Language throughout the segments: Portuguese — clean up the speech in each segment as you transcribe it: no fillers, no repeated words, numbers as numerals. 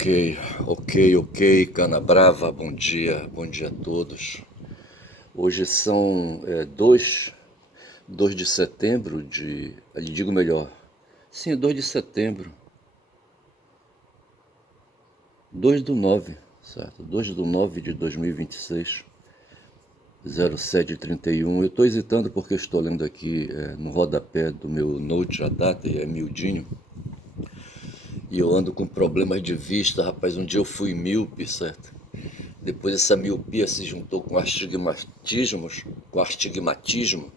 Ok, Cana Brava, bom dia a todos. Hoje são 2 de setembro lhe digo melhor, sim, 2 de setembro, 2/9, certo? 2/9 de 2026, 07:31. Eu estou hesitando porque estou lendo aqui no rodapé do meu Note a data e é miudinho. E eu ando com problemas de vista, rapaz. Um dia eu fui míope, certo? Depois essa miopia se juntou com astigmatismo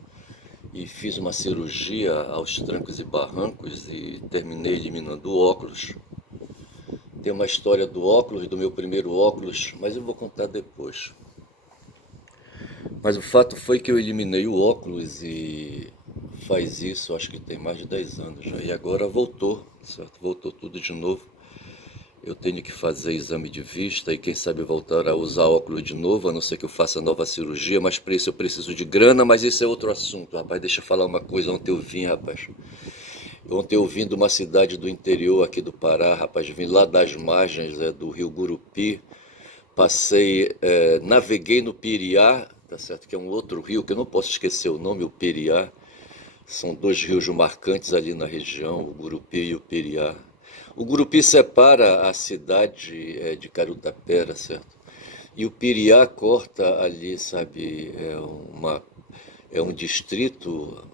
e fiz uma cirurgia aos trancos e barrancos e terminei eliminando o óculos. Tem uma história do óculos, do meu primeiro óculos, mas eu vou contar depois. Mas o fato foi que eu eliminei o óculos e faz isso, acho que tem mais de 10 anos já. E agora voltou, certo? Voltou tudo de novo. Eu tenho que fazer exame de vista e quem sabe voltar a usar óculos de novo, a não ser que eu faça nova cirurgia, mas para isso eu preciso de grana, mas esse é outro assunto, rapaz. Deixa eu falar uma coisa, ontem eu vim, rapaz. Ontem eu vim de uma cidade do interior aqui do Pará, rapaz, vim lá das margens do rio Gurupi, passei, naveguei no Piriá, tá certo? Que é um outro rio que eu não posso esquecer o nome, o Piriá. São dois rios marcantes ali na região, o Gurupi e o Piriá. O Gurupi separa a cidade de Carutapera, certo? E o Piriá corta ali, sabe, é um distrito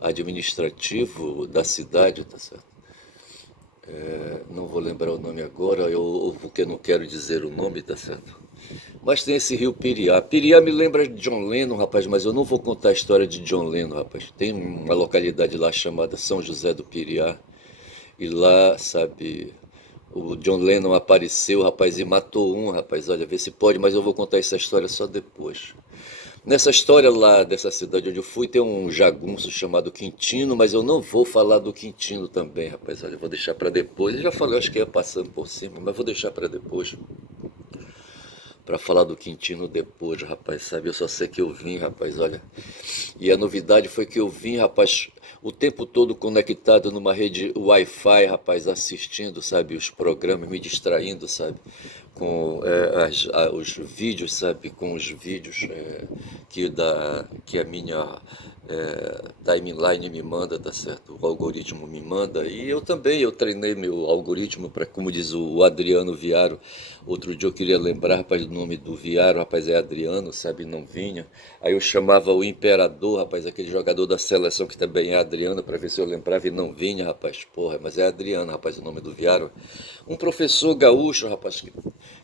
administrativo da cidade, tá certo? Não vou lembrar o nome agora, porque não quero dizer o nome, tá certo? Mas tem esse rio Piriá. Piriá me lembra de John Lennon, rapaz, mas eu não vou contar a história de John Lennon, rapaz. Tem uma localidade lá chamada São José do Piriá. E lá, sabe, o John Lennon apareceu, rapaz, e matou um, rapaz. Olha, vê se pode, mas eu vou contar essa história só depois. Nessa história lá dessa cidade onde eu fui, tem um jagunço chamado Quintino, mas eu não vou falar do Quintino também, rapaz. Olha, eu vou deixar para depois. Eu já falei, acho que ia passando por cima, mas vou deixar para depois. Para falar do Quintino depois, rapaz, sabe? Eu só sei que eu vim, rapaz, olha. E a novidade foi que eu vim, rapaz, o tempo todo conectado numa rede Wi-Fi, rapaz, assistindo, sabe, os programas, me distraindo, sabe, com os vídeos, sabe, com os vídeos que a minha timeline me manda, tá certo? O algoritmo me manda. E eu também, eu treinei meu algoritmo para, como diz o Adriano Viaro. Outro dia eu queria lembrar, rapaz, do nome do Viaro, rapaz, é Adriano, sabe, não vinha. Aí eu chamava o Imperador, rapaz, aquele jogador da seleção que também é Adriano, para ver se eu lembrava e não vinha, rapaz, porra, mas é Adriano, rapaz, o nome do Viaro. Um professor gaúcho, rapaz,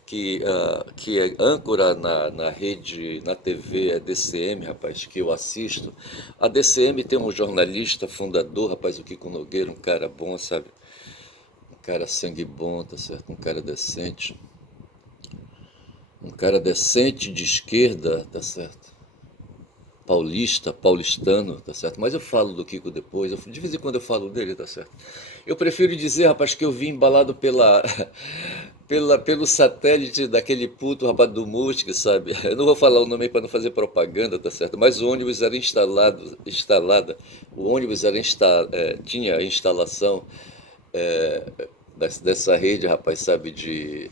que é âncora na rede, na TV, é DCM, rapaz, que eu assisto. A DCM tem um jornalista fundador, rapaz, o Kiko Nogueira, um cara bom, sabe? Um cara sangue bom, tá certo? Um cara decente. Um cara decente de esquerda, tá certo? Paulistano, tá certo? Mas eu falo do Kiko depois, de vez em quando eu falo dele, tá certo? Eu prefiro dizer, rapaz, que eu vim embalado pelo satélite daquele puto rapaz do Musque, sabe? Eu não vou falar o nome aí para não fazer propaganda, tá certo? Mas o ônibus era o ônibus tinha a instalação é, dessa rede, rapaz, sabe, de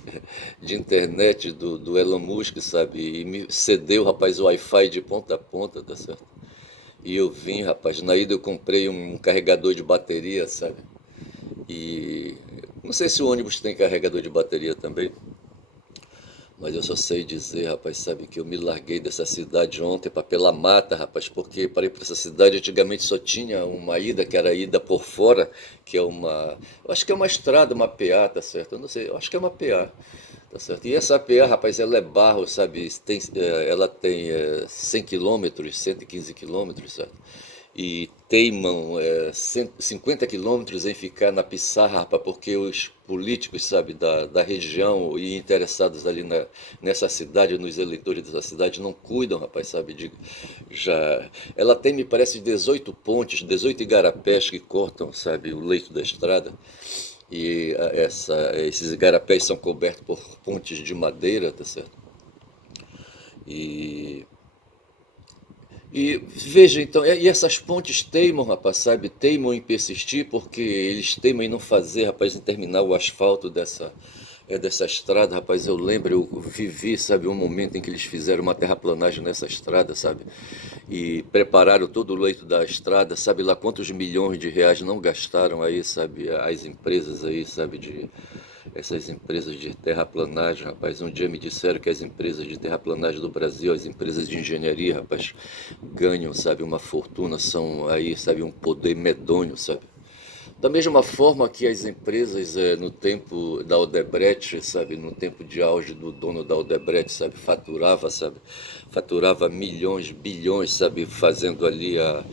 internet do Elon Musk, sabe? E me cedeu, rapaz, o Wi-Fi de ponta a ponta, tá certo? E eu vim, rapaz, na ida eu comprei um carregador de bateria, sabe? E não sei se o ônibus tem carregador de bateria também, mas eu só sei dizer, rapaz, sabe, que eu me larguei dessa cidade ontem para pela mata, rapaz, porque para ir para essa cidade antigamente só tinha uma ida, que era a ida por fora, que é eu acho que é uma estrada, uma PA, tá certo? Eu não sei, eu acho que é uma PA, tá certo? E essa PA, rapaz, ela é barro, sabe? Ela tem 100 quilômetros, 115 quilômetros, certo? E teimam 50 quilômetros em ficar na pissarra, rapaz, porque os políticos, sabe, da região e interessados ali nessa cidade, nos eleitores dessa cidade, não cuidam, rapaz, sabe, ela tem, me parece, 18 pontes, 18 igarapés que cortam, sabe, o leito da estrada, e esses igarapés são cobertos por pontes de madeira, tá certo? E veja então, e essas pontes teimam, rapaz, sabe? Teimam em persistir porque eles teimam em não fazer, rapaz, em terminar o asfalto dessa estrada, rapaz, eu lembro, eu vivi, sabe, um momento em que eles fizeram uma terraplanagem nessa estrada, sabe, e prepararam todo o leito da estrada, sabe lá quantos milhões de reais não gastaram aí, sabe, as empresas aí, sabe, essas empresas de terraplanagem, rapaz. Um dia me disseram que as empresas de terraplanagem do Brasil, as empresas de engenharia, rapaz, ganham, sabe, uma fortuna, são aí, sabe, um poder medonho, sabe. Da mesma forma que as empresas, no tempo da Odebrecht, sabe, no tempo de auge do dono da Odebrecht, sabe, faturava milhões, bilhões, sabe, fazendo ali a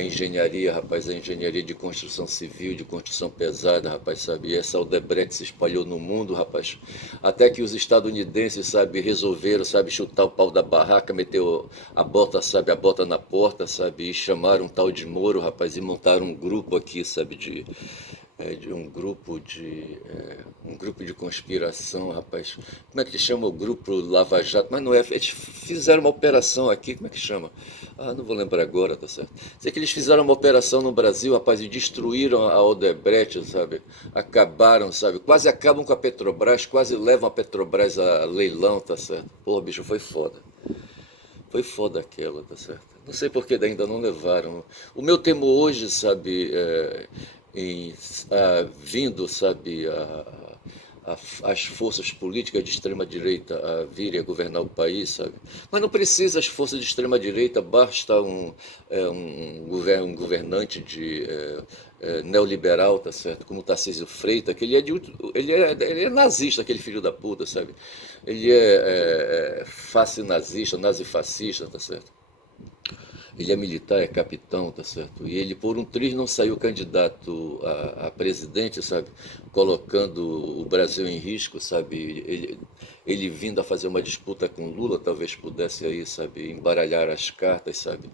engenharia, rapaz, a engenharia de construção civil, de construção pesada, rapaz, sabe, e essa Odebrecht se espalhou no mundo, rapaz, até que os estadunidenses, sabe, resolveram, sabe, chutar o pau da barraca, meteu a bota, sabe, a bota na porta, sabe, e chamaram um tal de Moro, rapaz, e montaram um grupo aqui, sabe, de um grupo de conspiração, rapaz. Como é que chama o grupo Lava Jato? Mas não é, eles fizeram uma operação aqui, como é que chama? Ah, não vou lembrar agora, tá certo? Sei que eles fizeram uma operação no Brasil, rapaz, e destruíram a Odebrecht, sabe? Acabaram, sabe? Quase acabam com a Petrobras, quase levam a Petrobras a leilão, tá certo? Pô, bicho, foi foda. Foi foda aquela, tá certo? Não sei por que ainda não levaram. O meu temor hoje, sabe, em, vindo, sabe, as forças políticas de extrema-direita a virem a governar o país, sabe? Mas não precisa as forças de extrema-direita, basta um governante neoliberal, tá certo? Como o Tarcísio Freitas, que ele é nazista, aquele filho da puta, sabe? Ele é fascinazista, nazifascista, tá certo? Ele é militar, é capitão, tá certo? E ele, por um triz, não saiu candidato a presidente, sabe? Colocando o Brasil em risco, sabe? Ele vindo a fazer uma disputa com Lula, talvez pudesse aí, sabe? Embaralhar as cartas, sabe?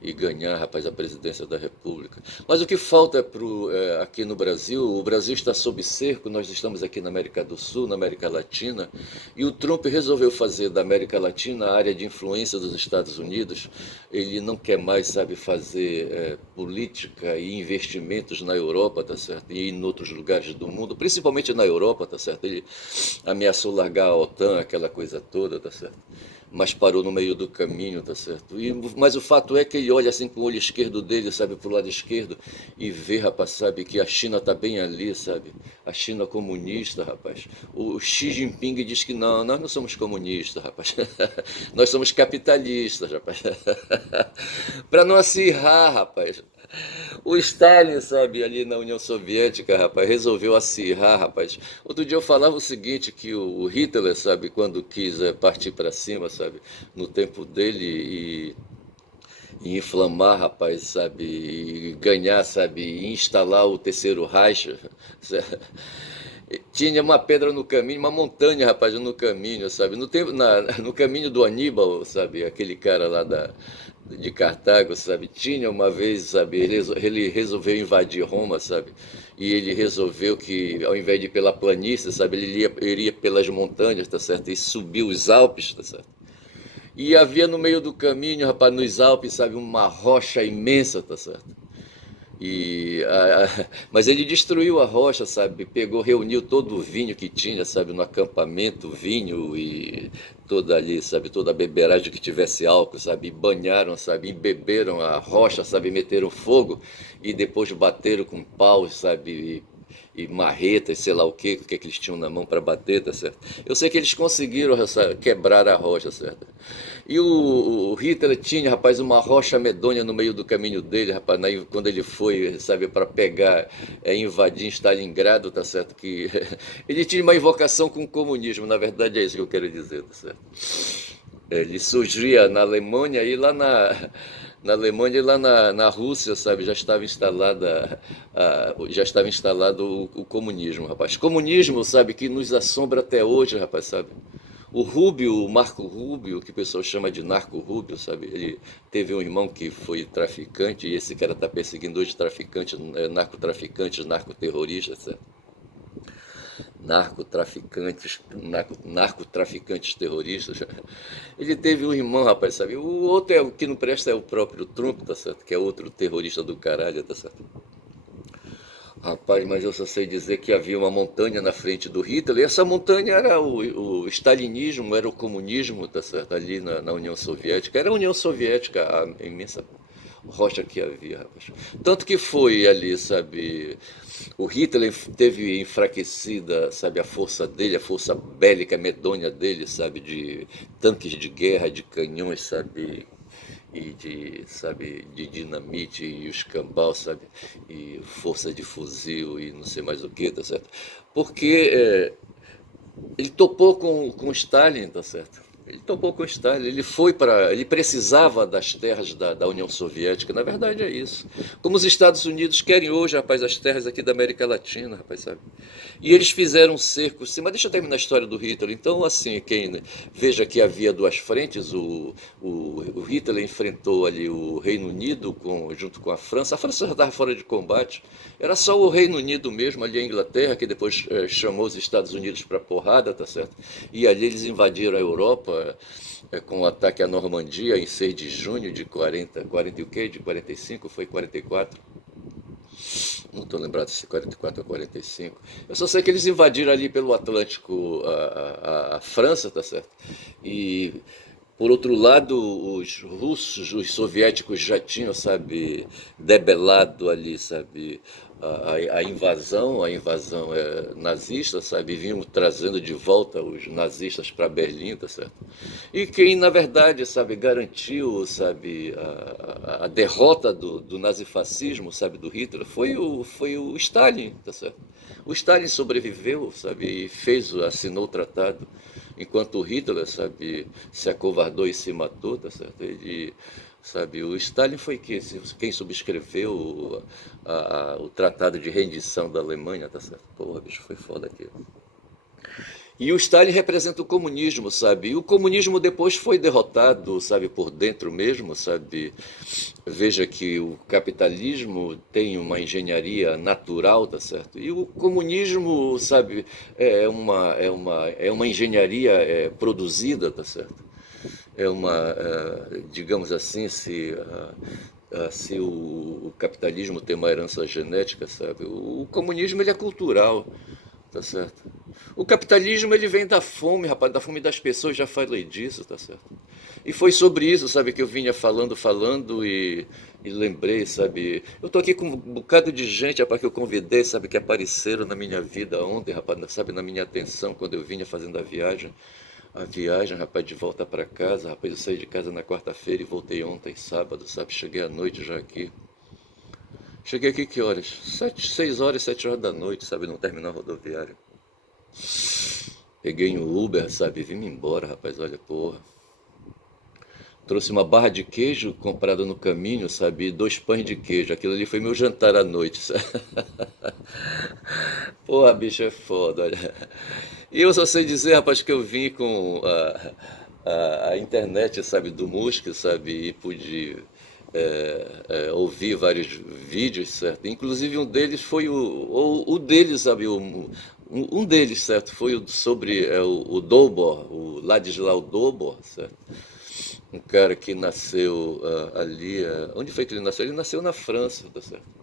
E ganhar, rapaz, a presidência da República. Mas o que falta aqui no Brasil, o Brasil está sob cerco, nós estamos aqui na América do Sul, na América Latina, e o Trump resolveu fazer da América Latina a área de influência dos Estados Unidos. Ele não quer mais, sabe, fazer política e investimentos na Europa, tá certo? E em outros lugares do mundo, principalmente na Europa, tá certo? Ele ameaçou largar a OTAN, aquela coisa toda, tá certo? Mas parou no meio do caminho, tá certo? Mas o fato é que ele olha assim com o olho esquerdo dele, sabe, pro lado esquerdo, e vê, rapaz, sabe, que a China tá bem ali, sabe? A China comunista, rapaz. O Xi Jinping diz que não, nós não somos comunistas, rapaz. Nós somos capitalistas, rapaz. Para não acirrar, rapaz. O Stalin, sabe, ali na União Soviética, rapaz, resolveu acirrar, rapaz. Outro dia eu falava o seguinte, que o Hitler, sabe, quando quis partir para cima, sabe, no tempo dele e inflamar, rapaz, sabe, e ganhar, sabe, e instalar o terceiro Reich, tinha uma pedra no caminho, uma montanha, rapaz, no caminho, sabe? No caminho do Aníbal, sabe? Aquele cara lá de Cartago, sabe? Tinha uma vez, sabe? Ele resolveu invadir Roma, sabe? E ele resolveu que, ao invés de ir pela planície, sabe? Ele iria pelas montanhas, tá certo? E subiu os Alpes, tá certo? E havia no meio do caminho, rapaz, nos Alpes, sabe? Uma rocha imensa, tá certo? Mas ele destruiu a rocha, sabe? Pegou, reuniu todo o vinho que tinha, sabe? No acampamento, vinho e toda ali, sabe? Toda a beberagem que tivesse álcool, sabe? E banharam, sabe? E beberam a rocha, sabe? Meteram fogo e depois bateram com pau, sabe? E marretas, sei lá o que que eles tinham na mão para bater, tá certo? Eu sei que eles conseguiram quebrar a rocha, certo? E o Hitler tinha, rapaz, uma rocha medonha no meio do caminho dele, rapaz, quando ele foi, sabe, para pegar, invadir Stalingrado, tá certo? Que ele tinha uma invocação com o comunismo, na verdade é isso que eu quero dizer, tá certo? Ele surgia na Alemanha e lá na Alemanha e lá na Rússia, sabe, já estava instalado o comunismo, rapaz. Comunismo, sabe, que nos assombra até hoje, rapaz, sabe? O Rubio, o Marco Rubio, que o pessoal chama de Narco Rubio, sabe? Ele teve um irmão que foi traficante e esse cara está perseguindo hoje traficantes, narcotraficantes, narcoterroristas, sabe? Narcotraficantes terroristas. Ele teve um irmão, rapaz, sabe? O outro o que não presta é o próprio Trump, tá certo? Que é outro terrorista do caralho, tá certo? Rapaz, mas eu só sei dizer que havia uma montanha na frente do Hitler, e essa montanha era o stalinismo, era o comunismo, tá certo? Ali na União Soviética. Era a União Soviética, a imensa rocha que havia, rapaz. Tanto que foi ali, sabe? O Hitler teve enfraquecida, sabe, a força dele, a força bélica medonha dele, sabe, de tanques de guerra, de canhões, sabe, e de, sabe, de dinamite e os cambal, sabe, e força de fuzil e não sei mais o que, tá certo? Porque ele topou com Stalin, tá certo? Ele topou com Stalin, ele foi para, ele precisava das terras da União Soviética, na verdade é isso. Como os Estados Unidos querem hoje, rapaz, as terras aqui da América Latina, rapaz, sabe? E eles fizeram um cerco, sim, mas deixa eu terminar a história do Hitler. Então, assim, quem veja que havia duas frentes, o Hitler enfrentou ali o Reino Unido junto com a França já estava fora de combate, era só o Reino Unido mesmo, ali a Inglaterra, que depois chamou os Estados Unidos para porrada, tá certo? E ali eles invadiram a Europa com o ataque à Normandia em 6 de junho de 40 e o quê? De 45, foi 44? Não estou lembrado se 44 ou 45. Eu só sei que eles invadiram ali pelo Atlântico a França, tá certo? E por outro lado, os russos, os soviéticos já tinham, sabe, debelado ali, sabe, a invasão nazista, sabe, vinham trazendo de volta os nazistas para Berlim, tá certo? E quem, na verdade, sabe, garantiu, sabe, a derrota do nazifascismo, sabe, do Hitler, foi o Stalin, tá certo? O Stalin sobreviveu, sabe, e assinou o tratado, enquanto o Hitler, sabe, se acovardou e se matou, tá certo? Ele, sabe, o Stalin foi quem subscreveu o tratado de rendição da Alemanha, tá certo? Porra, bicho, foi foda aquilo. E o Stalin representa o comunismo, sabe? E o comunismo depois foi derrotado, sabe, por dentro mesmo, sabe? Veja que o capitalismo tem uma engenharia natural, tá certo? E o comunismo, sabe, é uma engenharia produzida, tá certo? Digamos assim, se o capitalismo tem uma herança genética, sabe? O comunismo ele é cultural, tá certo? O capitalismo ele vem da fome, rapaz, da fome das pessoas, já falei disso, tá certo? E foi sobre isso, sabe, que eu vinha falando e lembrei, sabe? Eu tô aqui com um bocado de gente, rapaz, que eu convidei, sabe, que apareceram na minha vida ontem, rapaz, sabe, na minha atenção quando eu vinha fazendo a viagem. A viagem, rapaz, de volta para casa, rapaz, eu saí de casa na quarta-feira e voltei ontem, sábado, sabe? Cheguei à noite já aqui. Cheguei aqui que horas? 6 horas, 7 horas da noite, sabe? No terminal rodoviário. Peguei um Uber, sabe? Vim embora, rapaz, olha, porra. Trouxe uma barra de queijo comprada no caminho, sabe? E 2 pães de queijo. Aquilo ali foi meu jantar à noite, sabe? Porra, bicho, é foda, olha. E eu só sei dizer, rapaz, que eu vim com a internet, sabe, do Musk, sabe? E pude ouvir vários vídeos, certo? Inclusive um deles foi o deles, sabe? Um deles, certo? Foi sobre o Dobor, o Ladislau Dobor, certo? Um cara que nasceu ali. Onde foi que ele nasceu? Ele nasceu na França, tá certo?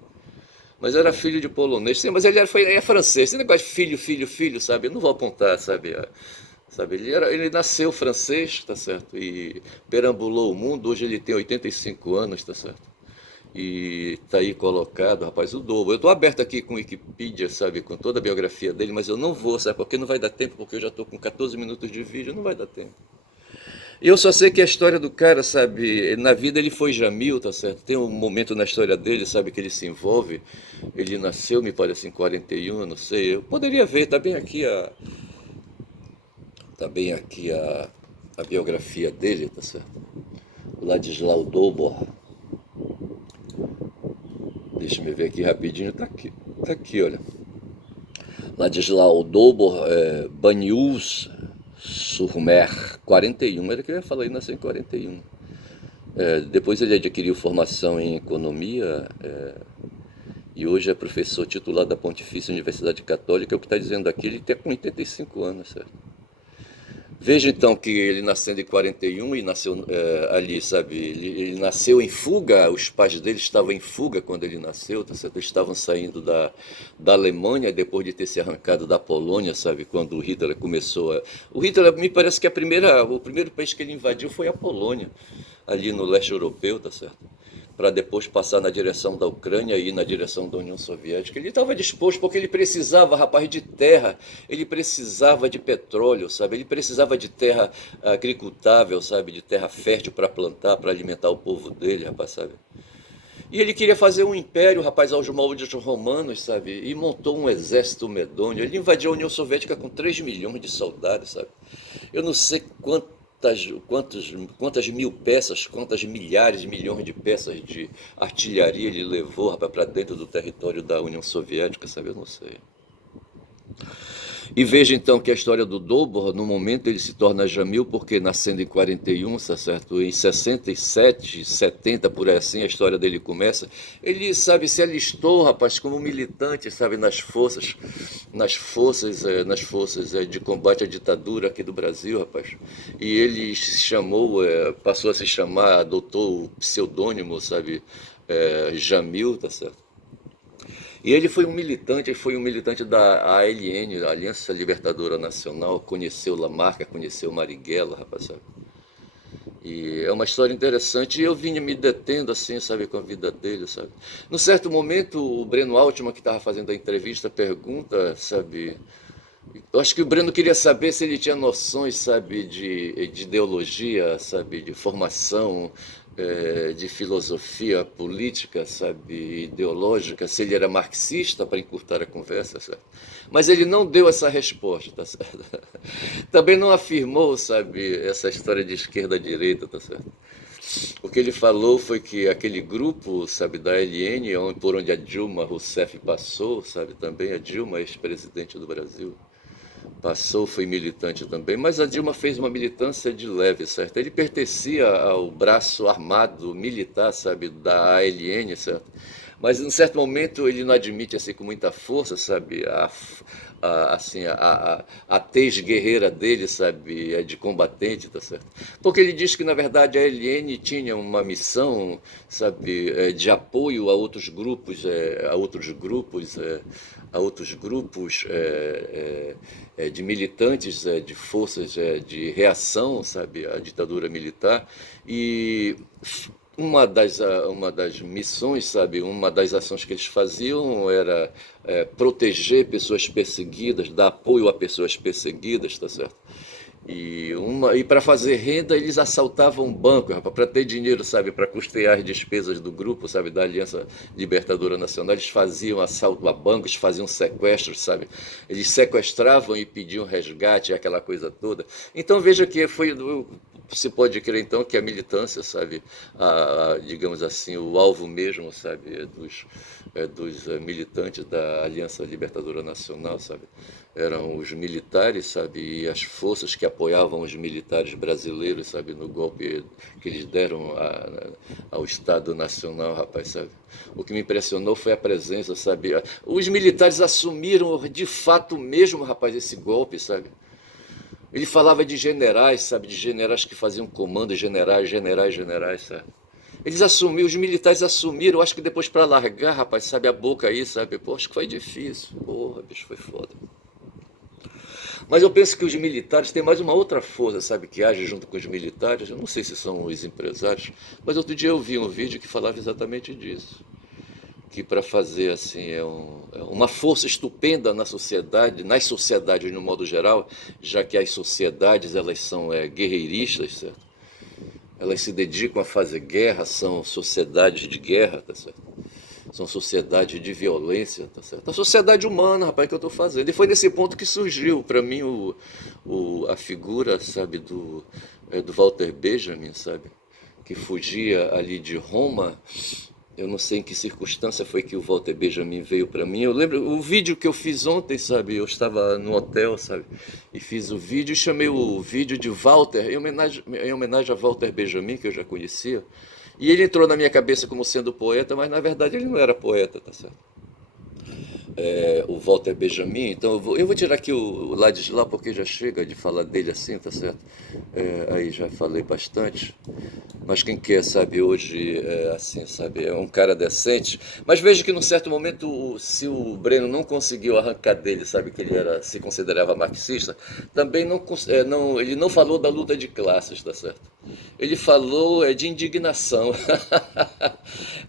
Mas era filho de polonês. Sim, mas é francês. Esse negócio de filho, filho, filho, sabe? Eu não vou apontar, sabe? Sabe? Ele nasceu francês, tá certo? E perambulou o mundo. Hoje ele tem 85 anos, tá certo? E tá aí colocado, rapaz, o dobro. Eu tô aberto aqui com o Wikipedia, sabe? Com toda a biografia dele, mas eu não vou, sabe? Porque não vai dar tempo, porque eu já tô com 14 minutos de vídeo, não vai dar tempo. E eu só sei que a história do cara, sabe, na vida ele foi Jamil, tá certo? Tem um momento na história dele, sabe, que ele se envolve. Ele nasceu, me parece, em 41, eu não sei. Eu poderia ver, tá bem aqui a biografia dele, tá certo? O Ladislau Dobor. Deixa eu ver aqui rapidinho, tá aqui, olha. Ladislau Dobor, Banyuls-sur-Mer, 41. Era o que eu ia falar, ele nasceu em 41. Depois ele adquiriu formação em economia e hoje é professor titular da Pontifícia Universidade Católica. O que está dizendo aqui, ele tem com 85 anos, certo? Veja então que ele nascendo em 41 e nasceu ali, sabe? Ele nasceu em fuga, os pais dele estavam em fuga quando ele nasceu, tá certo? Eles estavam saindo da Alemanha depois de ter se arrancado da Polônia, sabe? Quando o Hitler começou a. O Hitler, me parece que o primeiro país que ele invadiu foi a Polônia, ali no leste europeu, tá certo? Para depois passar na direção da Ucrânia e na direção da União Soviética. Ele estava disposto porque ele precisava, rapaz, de terra, ele precisava de petróleo, sabe? Ele precisava de terra agricultável, sabe? De terra fértil para plantar, para alimentar o povo dele, rapaz, sabe? E ele queria fazer um império, rapaz, aos moldes romanos, sabe? E montou um exército medonho. Ele invadiu a União Soviética com 3 milhões de soldados, sabe? Eu não sei quantas mil peças, quantas milhares de milhões de peças de artilharia ele levou, rapaz, para dentro do território da União Soviética, sabe? Eu não sei. E veja então que a história do Dobor, no momento ele se torna Jamil, porque nascendo em 41, tá certo? Em 67, 70, por aí assim, a história dele começa. Ele, sabe, se alistou, rapaz, como militante, sabe, nas forças de combate à ditadura aqui do Brasil, rapaz. E ele se chamou, passou a se chamar, adotou o pseudônimo, sabe, Jamil, tá certo? E ele foi um militante da ALN, Aliança Libertadora Nacional, conheceu Lamarca, conheceu Marighella, rapaz, sabe? E é uma história interessante e eu vinha me detendo assim, sabe, com a vida dele, sabe? Num certo momento, o Breno Altman, que estava fazendo a entrevista, pergunta, sabe, eu acho que o Breno queria saber se ele tinha noções, sabe, de ideologia, sabe, de formação, de filosofia política, sabe, ideológica, se ele era marxista, para encurtar a conversa, sabe? Mas ele não deu essa resposta, tá certo? Também não afirmou, sabe, essa história de esquerda-direita, tá certo? O que ele falou foi que aquele grupo, sabe, da LN, por onde a Dilma Rousseff passou, sabe, também a Dilma, ex-presidente do Brasil, passou, foi militante também, mas a Dilma fez uma militância de leve, certo? Ele pertencia ao braço armado militar, sabe, da ALN, certo? Mas em certo momento ele não admite assim com muita força, sabe, assim, a tez guerreira dele, sabe, é de combatente, tá certo? Porque ele diz que na verdade a ALN tinha uma missão, sabe, de apoio a outros grupos, de militantes, de forças de reação, sabe, à ditadura militar. E uma das missões, sabe, uma das ações que eles faziam era proteger pessoas perseguidas, dar apoio a pessoas perseguidas, tá certo? E para fazer renda, eles assaltavam um banco, para ter dinheiro, sabe, para custear as despesas do grupo, sabe, da Aliança Libertadora Nacional. Eles faziam assalto a bancos, faziam sequestros, sabe? Eles sequestravam e pediam resgate, aquela coisa toda. Então veja que se pode crer então que a militância, sabe, digamos assim, o alvo mesmo, sabe, dos militantes da Aliança Libertadora Nacional, sabe, eram os militares, sabe, e as forças que apoiavam os militares brasileiros, sabe, no golpe que eles deram ao Estado Nacional, rapaz, sabe. O que me impressionou foi a presença, sabe, os militares assumiram de fato mesmo, rapaz, esse golpe, sabe. Ele falava de generais, sabe, de generais que faziam comando, generais, sabe. Os militares assumiram, acho que depois para largar, rapaz, sabe, a boca aí, sabe, pô, acho que foi difícil, porra, bicho, foi foda. Mas eu penso que os militares têm mais uma outra força, sabe, que age junto com os militares. Eu não sei se são os empresários, mas outro dia eu vi um vídeo que falava exatamente disso. Que para fazer assim uma força estupenda na sociedade, nas sociedades no modo geral, já que as sociedades elas são guerreiristas, certo? Elas se dedicam a fazer guerra, são sociedades de guerra, tá certo? São sociedades de violência, tá certo? A sociedade humana, rapaz, que eu estou fazendo. E foi nesse ponto que surgiu, para mim, a figura, sabe, do Walter Benjamin, sabe? Que fugia ali de Roma. Eu não sei em que circunstância foi que o Walter Benjamin veio para mim. Eu lembro o vídeo que eu fiz ontem, sabe? Eu estava no hotel, sabe? E fiz o vídeo e chamei o vídeo de Walter, em homenagem a Walter Benjamin, que eu já conhecia. E ele entrou na minha cabeça como sendo poeta, mas na verdade ele não era poeta, tá certo? o Walter Benjamin. Então eu vou tirar aqui o Ladislau porque já chega de falar dele assim, tá certo? Aí já falei bastante. Mas quem quer, sabe, hoje, assim, sabe, é um cara decente. Mas veja que num certo momento, se o Breno não conseguiu arrancar dele, sabe, que ele se considerava marxista, também ele não falou da luta de classes, tá certo? Ele falou de indignação.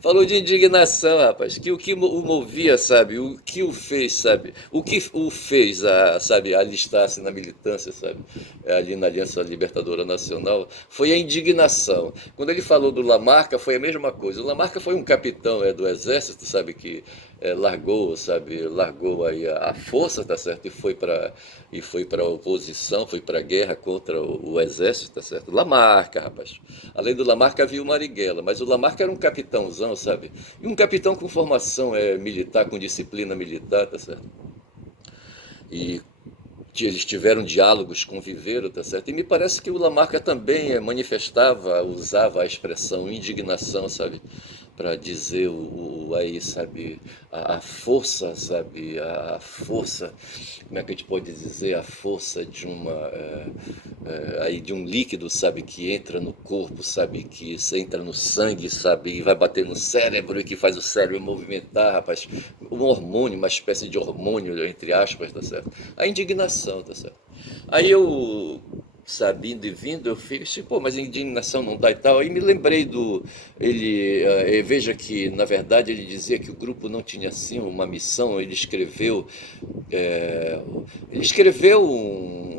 Falou de indignação, rapaz, que o que o movia, sabe, o que o fez, sabe, o que o fez sabe, alistar-se na militância, sabe, ali na Aliança Libertadora Nacional, foi a indignação. Quando ele falou do Lamarca, foi a mesma coisa. O Lamarca foi um capitão do exército, sabe, que largou aí a força, tá certo, e foi para a oposição, foi para a guerra contra o exército, tá certo? Lamarca, rapaz. Além do Lamarca havia o Marighella, mas o Lamarca era um capitãozão, sabe? E um capitão com formação militar, com disciplina militar, tá certo? E eles tiveram diálogos, conviveram, tá certo? E me parece que o Lamarca também manifestava, usava a expressão indignação, sabe? Para dizer aí, sabe, a força, sabe, a força, como é que a gente pode dizer, a força de aí de um líquido, sabe, que entra no corpo, sabe, que entra no sangue, sabe, e vai bater no cérebro e que faz o cérebro movimentar, rapaz, um hormônio, uma espécie de hormônio, entre aspas, tá certo? A indignação, tá certo? Aí eu, sabe, indo e vindo, eu fico assim, pô, mas a indignação não dá e tal. Aí me lembrei veja que, na verdade, ele dizia que o grupo não tinha, assim, uma missão, é, ele escreveu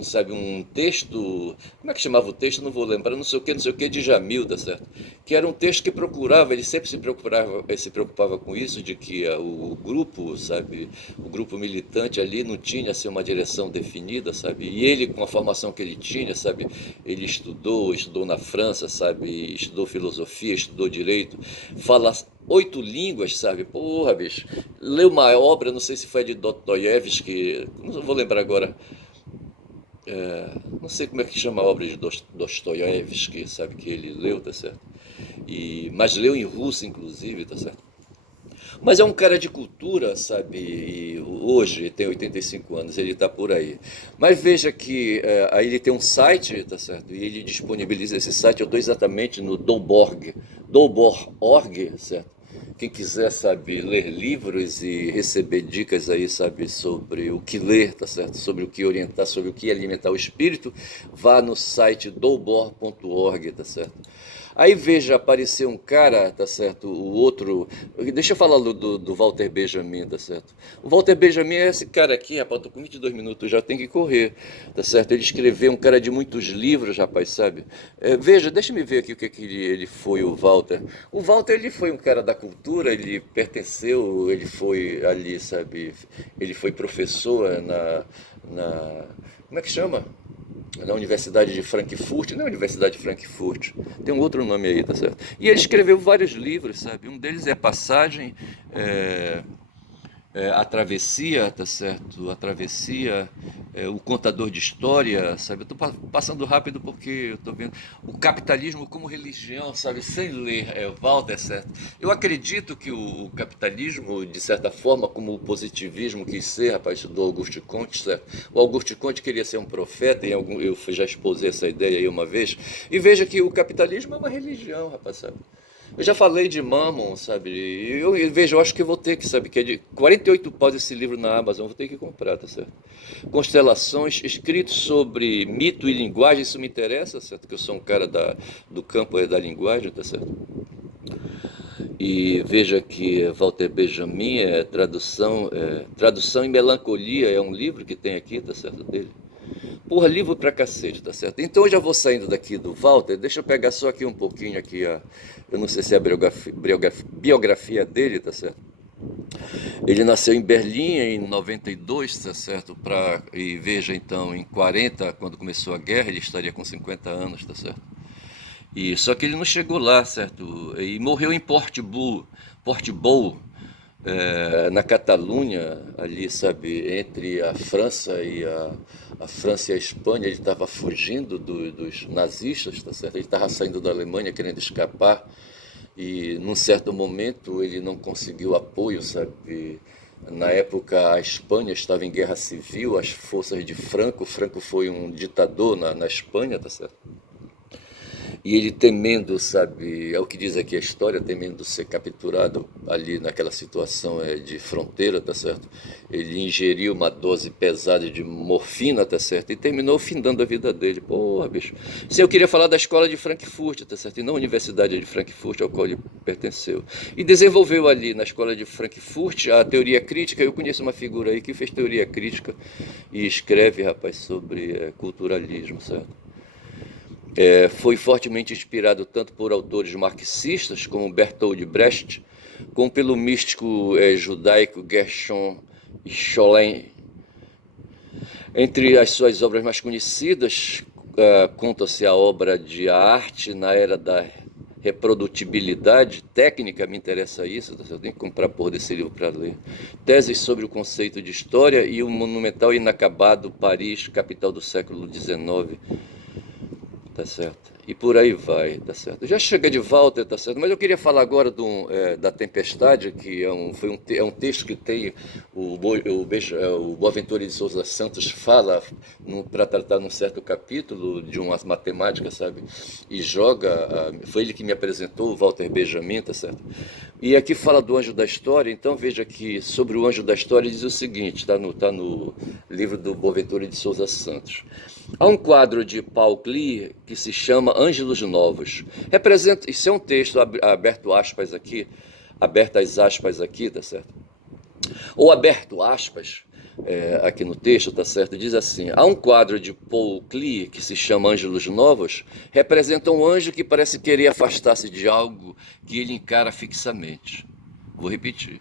sabe, um texto, como é que chamava o texto? Não vou lembrar, não sei o que, de Jamil, tá certo? Que era um texto que procurava, ele sempre se preocupava com isso, de que o grupo, sabe, o grupo militante ali não tinha assim, uma direção definida, sabe? E ele, com a formação que ele tinha, sabe, ele estudou na França, sabe, estudou filosofia, estudou direito, fala 8 línguas, sabe? Porra, bicho. Leu uma obra, não sei se foi de Dostoiévski, não vou lembrar agora, não sei como é que chama a obra de Dostoiévski, sabe, que ele leu, tá certo? Mas leu em russo, inclusive, tá certo? Mas é um cara de cultura, sabe? E hoje tem 85 anos, ele está por aí. Mas veja que aí ele tem um site, tá certo? E ele disponibiliza esse site, eu estou exatamente no Douborg, certo? Quem quiser, sabe, ler livros e receber dicas aí, sabe, sobre o que ler, tá certo? Sobre o que orientar, sobre o que alimentar o espírito, vá no site doubor.org, tá certo? Aí veja, aparecer um cara, tá certo? O outro. Deixa eu falar do Walter Benjamin, tá certo? O Walter Benjamin é esse cara aqui, rapaz, tô com 22 minutos, já tem que correr, tá certo? Ele escreveu um cara de muitos livros, rapaz, sabe? Veja, deixa me ver aqui o que, que ele foi, o Walter. O Walter, ele foi um cara da cultura, ele pertenceu, ele foi ali, sabe? Ele foi professor como é que chama? Na Universidade de Frankfurt, não é a Universidade de Frankfurt, tem um outro nome aí, tá certo? E ele escreveu vários livros, sabe? Um deles é Passagem, é, A Travessia, tá certo? A Travessia, O Contador de História, sabe? Eu tô passando rápido porque eu tô vendo o capitalismo como religião, sabe? Sem ler, Walter, certo? Eu acredito que o capitalismo, de certa forma, como o positivismo quis ser, rapaz, do Auguste Comte, certo? O Auguste Comte queria ser um profeta, eu já exposei essa ideia aí uma vez, e veja que o capitalismo é uma religião, rapaz, sabe? Eu já falei de Mammon, sabe? E eu vejo, eu acho que eu vou ter que, sabe? Que é de 48 paus esse livro na Amazon, vou ter que comprar, tá certo? Constelações, escritos sobre mito e linguagem, isso me interessa, certo? Que eu sou um cara do campo da linguagem, tá certo? E veja que Walter Benjamin Tradução em Melancolia, é um livro que tem aqui, tá certo, dele. Porra, livro pra cacete, tá certo? Então eu já vou saindo daqui do Walter, deixa eu pegar só aqui um pouquinho aqui, eu não sei se é a biografia dele, tá certo? Ele nasceu em Berlim em 92, tá certo? E veja então, em 40, quando começou a guerra, ele estaria com 50 anos, tá certo? E só que ele não chegou lá, certo? E morreu em Portbou, na Catalunha, ali, sabe, entre a França a França e a Espanha. Ele estava fugindo dos nazistas, tá certo? Ele estava saindo da Alemanha querendo escapar e num certo momento ele não conseguiu apoio, sabe, Na época, a Espanha estava em guerra civil, as forças de Franco. Franco foi um ditador na Espanha, tá certo? E ele temendo, sabe, é o que diz aqui a história, temendo ser capturado ali naquela situação de fronteira, tá certo? Ele ingeriu uma dose pesada de morfina, tá certo? E terminou findando a vida dele. Porra, bicho. Se eu queria falar da escola de Frankfurt, tá certo? E não a Universidade de Frankfurt, ao qual ele pertenceu. E desenvolveu ali na escola de Frankfurt a teoria crítica. Eu conheço uma figura aí que fez teoria crítica e escreve, rapaz, sobre culturalismo, certo? Foi fortemente inspirado tanto por autores marxistas como Bertold Brecht, como pelo místico judaico Gershon Scholem. Entre as suas obras mais conhecidas, conta-se a obra de arte na era da reprodutibilidade técnica, me interessa isso, eu tenho que comprar porra desse livro para ler. Teses sobre o conceito de história e o monumental e inacabado Paris, capital do século XIX. Tá certo. E por aí vai, tá certo. Já chega de Walter, tá certo. Mas eu queria falar agora da Tempestade, que é um texto que tem o Boaventura de Souza Santos fala para tratar num certo capítulo de uma matemática, sabe? E joga, foi ele que me apresentou, o Walter Benjamin, tá certo? E aqui fala do anjo da história, então veja que sobre o anjo da história diz o seguinte, tá no livro do Boaventura de Souza Santos. Há um quadro de Paul Klee que se chama Ângelos Novos. Representa, isso é um texto abertas aspas aqui, tá certo? Ou aberto aspas, aqui no texto, tá certo? Diz assim: há um quadro de Paul Klee que se chama Ângelos Novos, representa um anjo que parece querer afastar-se de algo que ele encara fixamente. Vou repetir.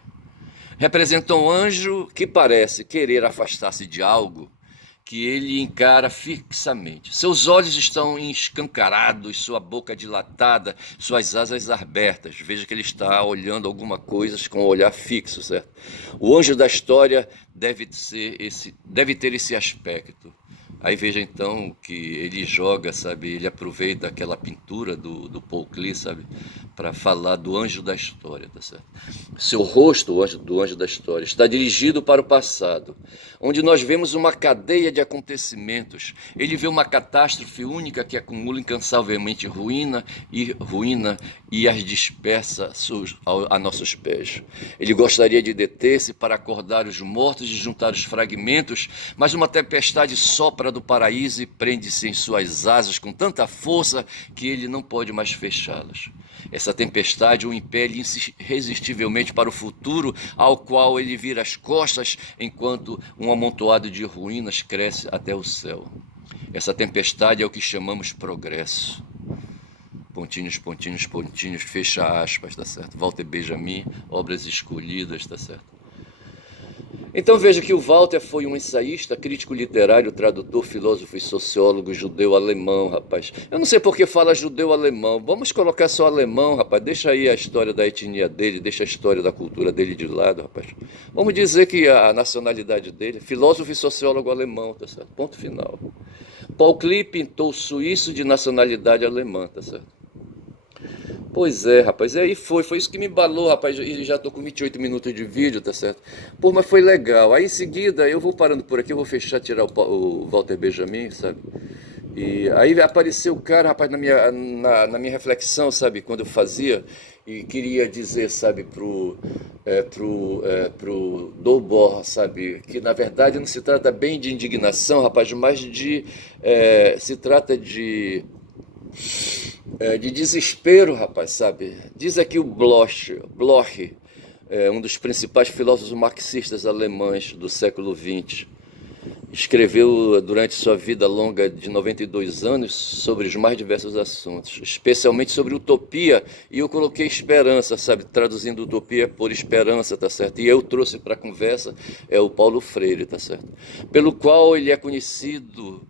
Representa um anjo que parece querer afastar-se de algo que ele encara fixamente. Seus olhos estão escancarados, sua boca dilatada, suas asas abertas. Veja que ele está olhando alguma coisa com um olhar fixo, certo? O anjo da história deve ter esse aspecto. Aí veja então que ele joga, sabe, ele aproveita aquela pintura do Paul Klee, sabe, para falar do anjo da história, tá certo? Seu rosto, do anjo da história, está dirigido para o passado, onde nós vemos uma cadeia de acontecimentos. Ele vê uma catástrofe única que acumula incansavelmente ruína e as dispersa a nossos pés. Ele gostaria de deter-se para acordar os mortos e juntar os fragmentos, mas uma tempestade sopra do paraíso e prende-se em suas asas com tanta força que ele não pode mais fechá-las. Essa tempestade o impele irresistivelmente para o futuro, ao qual ele vira as costas, enquanto um amontoado de ruínas cresce até o céu. Essa tempestade é o que chamamos progresso. Pontinhos, pontinhos, pontinhos, fecha aspas, tá certo? Walter Benjamin, Obras Escolhidas, tá certo? Então veja que o Walter foi um ensaísta, crítico literário, tradutor, filósofo e sociólogo judeu-alemão, rapaz. Eu não sei por que fala judeu-alemão. Vamos colocar só alemão, rapaz. Deixa aí a história da etnia dele, deixa a história da cultura dele de lado, rapaz. Vamos dizer que a nacionalidade dele, filósofo e sociólogo alemão, tá certo? Ponto final. Paul Klee, pintor suíço de nacionalidade alemã, tá certo? Pois é, rapaz, e aí foi isso que me embalou, rapaz, e já tô com 28 minutos de vídeo, tá certo? Pô, mas foi legal. Aí em seguida, eu vou parando por aqui, eu vou fechar, tirar o Walter Benjamin, sabe? E aí apareceu o cara, rapaz, na minha reflexão, sabe, quando eu fazia, e queria dizer, sabe, pro Dobor, sabe, que na verdade não se trata bem de indignação, rapaz, mas se trata de desespero, rapaz, sabe? Diz aqui o Bloch, um dos principais filósofos marxistas alemães do século XX. Escreveu durante sua vida longa de 92 anos sobre os mais diversos assuntos, especialmente sobre utopia, e eu coloquei esperança, sabe, traduzindo utopia por esperança, tá certo? E eu trouxe para a conversa o Paulo Freire, tá certo? Pelo qual ele é conhecido.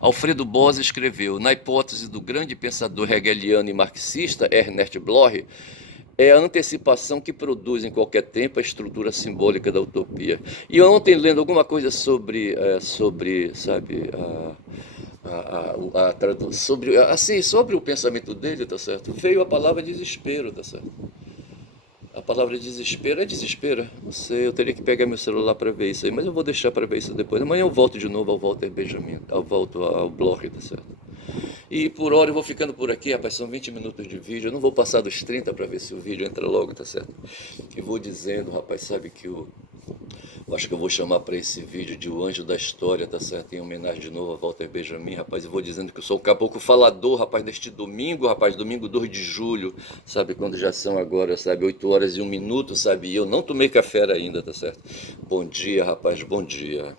Alfredo Bose escreveu, na hipótese do grande pensador hegeliano e marxista Ernest Bloch, é a antecipação que produz em qualquer tempo a estrutura simbólica da utopia. E ontem, lendo alguma coisa sobre sabe, sobre o pensamento dele, tá certo? Veio a palavra desespero, tá certo? A palavra desespero é desespero. Não sei, eu teria que pegar meu celular para ver isso aí, mas eu vou deixar para ver isso depois. Amanhã eu volto de novo ao Walter Benjamin, eu volto ao blog, tá certo? E por hora eu vou ficando por aqui, rapaz, são 20 minutos de vídeo, eu não vou passar dos 30 para ver se o vídeo entra logo, tá certo? E vou dizendo, rapaz, sabe que eu acho que eu vou chamar para esse vídeo de O Anjo da História, tá certo? Em homenagem de novo a Walter Benjamin, rapaz. Eu vou dizendo que eu sou o caboclo falador, rapaz, neste domingo, rapaz, domingo 2 de julho, sabe? Quando já são agora, sabe, 8 horas e 1 minuto, sabe? E eu não tomei café ainda, tá certo? Bom dia, rapaz, bom dia.